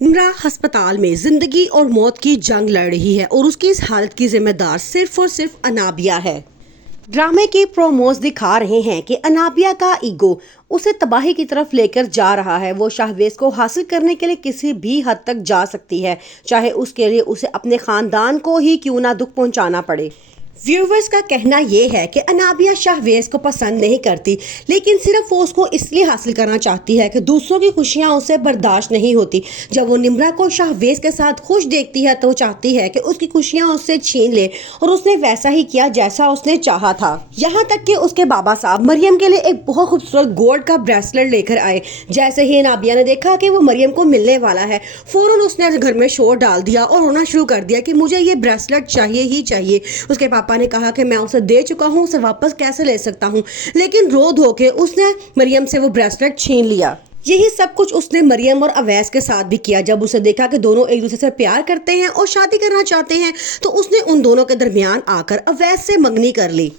निम्रा अस्पताल में जिंदगी और मौत की जंग लड़ रही है और उसकी इस हालत की जिम्मेदार सिर्फ और सिर्फ अनाबिया है। ड्रामे के प्रोमोज दिखा रहे हैं कि अनाबिया का ईगो उसे तबाही की तरफ लेकर जा रहा है। वो शाहवेज को हासिल करने के लिए किसी भी हद तक जा सकती है, चाहे उसके लिए उसे अपने खानदान को ही क्यों ना दुख पहुंचाना पड़े। व्यूवर्स का कहना यह है कि अनाबिया शाहवेज को पसंद नहीं करती, लेकिन सिर्फ वो उसको इसलिए हासिल करना चाहती है कि दूसरों की खुशियां उसे बर्दाश्त नहीं होती। जब वो निम्रा को शाहवेज के साथ खुश देखती है तो वो चाहती है कि उसकी खुशियां उससे छीन ले, और उसने वैसा ही किया जैसा उसने चाहा था। यहाँ तक कि उसके बाबा साहब मरियम के लिए एक बहुत खूबसूरत गोल्ड का ब्रेसलेट लेकर आए। जैसे ही अनाबिया ने देखा कि वो मरियम को मिलने वाला है, फौरन उसने घर में शोर डाल दिया और रोना शुरू कर दिया कि मुझे ये ब्रेसलेट चाहिए ही चाहिए। उसके पापा ने कहा कि मैं उसे दे चुका हूं, उसे वापस कैसे ले सकता हूं, लेकिन रो धो के उसने मरियम से वो ब्रेसलेट छीन लिया। यही सब कुछ उसने मरियम और अवैस के साथ भी किया। जब उसे देखा कि दोनों एक दूसरे से प्यार करते हैं और शादी करना चाहते हैं, तो उसने उन दोनों के दरमियान आकर अवैस से मंगनी कर ली।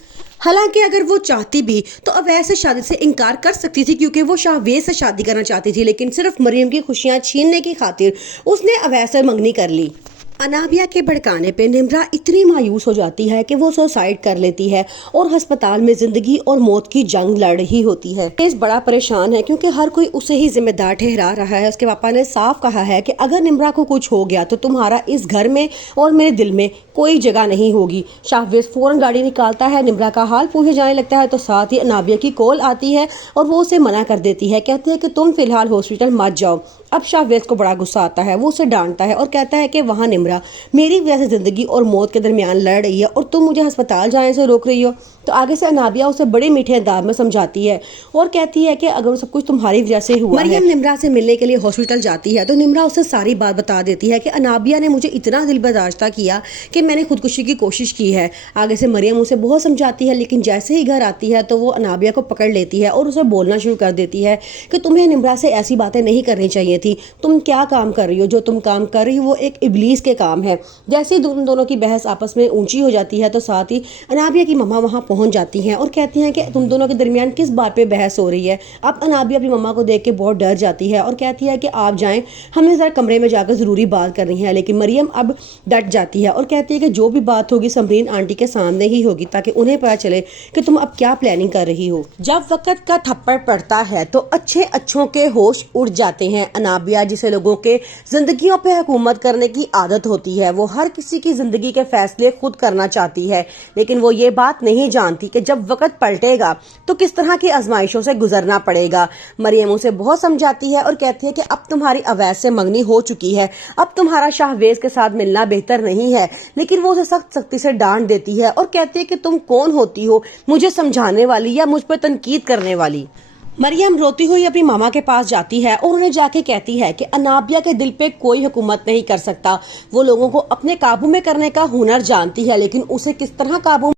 हालांकि अगर वो चाहती भी तो अवैस से शादी से इनकार कर सकती थी, क्योंकि वो शाहवेज से शादी करना चाहती थी, लेकिन सिर्फ मरियम की खुशियां छीनने की खातिर उसने अवैस से मंगनी कर ली। अनाबिया के भड़काने पे निम्रा इतनी मायूस हो जाती है कि वो सुसाइड कर लेती है और अस्पताल में जिंदगी और मौत की जंग लड़ रही होती है। केस बड़ा परेशान है क्योंकि हर कोई उसे ही जिम्मेदार ठहरा रहा है। उसके पापा ने साफ कहा है कि अगर निम्रा को कुछ हो गया तो तुम्हारा इस घर में और मेरे दिल में कोई जगह नहीं होगी। शाहवेज फौरन गाड़ी निकालता है, निम्रा का हाल पूछे जाने लगता है, तो साथ ही अनाबिया की कॉल आती है और वो उसे मना कर देती है। कहती है कि तुम फिलहाल हॉस्पिटल मत जाओ। अब शाहवेज को बड़ा गुस्सा आता है, वो उसे डांटता है और कहता है कि वहाँ निम्रा मेरी वजह से जिंदगी और मौत के दरमियान लड़ रही है और तुम मुझे अस्पताल जाने से रोक रही हो। तो आगे से अनाबिया उसे बड़े मीठे अंदाज में समझाती है और कहती है कि अगर सब कुछ तुम्हारी वजह से हुआ है। मरियम निम्रा से मिलने के लिए हॉस्पिटल जाती है तो निम्रा उसे सारी बात बता देती है कि अनाबिया ने मुझे इतना दिल बर्दाश्त किया कि मैंने खुदकुशी की कोशिश की है। आगे से मरियम उसे बहुत समझाती है, लेकिन जैसे ही घर आती है तो वो अनाबिया को पकड़ लेती है और उसे बोलना शुरू कर देती है कि तुम्हें निम्रा से ऐसी बातें नहीं करनी चाहिए थी। तुम क्या काम कर रही हो? जो तुम काम कर रही हो वो एक इब्लीस के काम है। जैसे ही दोनों की बहस आपस में ऊंची हो जाती है तो साथ ही अनाबिया की मम्मा वहां पहुंच जाती हैं और कहती हैं कि तुम दोनों के दरमियान किस बात पे बहस हो रही है। अब अनाबिया अपनी मम्मा को देख के बहुत डर जाती है और कहती है कि आप जाएं, हमें जरा कमरे में जाकर जरूरी बात करनी है। लेकिन मरियम अब डट जाती है और कहती है कि जो भी बात होगी समरीन आंटी के सामने ही होगी, ताकि उन्हें पता चले कि तुम अब क्या प्लानिंग कर रही हो। जब वक्त का थप्पड़ पड़ता है तो अच्छों के होश उड़ जाते हैं। अनाबिया जिसे लोगों के जिंदगियों पे हुकूमत करने की आदत होती है, वो हर किसी की जिंदगी के फैसले खुद करना चाहती है, लेकिन वो ये बात नहीं जानती कि जब वक्त पलटेगा तो किस तरह की आजमाइशों से गुजरना पड़ेगा। मरियम उसे बहुत समझाती है और कहती है कि अब तुम्हारी अवैस से मंगनी हो चुकी है, अब तुम्हारा शाहवेज के साथ मिलना बेहतर नहीं है। लेकिन वो उसे सख्ती से डांट देती है और कहती है कि तुम कौन होती हो मुझे समझाने वाली या मुझ पर तनकीद करने वाली। मरियम रोती हुई अपनी मामा के पास जाती है और उन्हें जाके कहती है कि अनाबिया के दिल पे कोई हुकूमत नहीं कर सकता। वो लोगों को अपने काबू में करने का हुनर जानती है, लेकिन उसे किस तरह काबू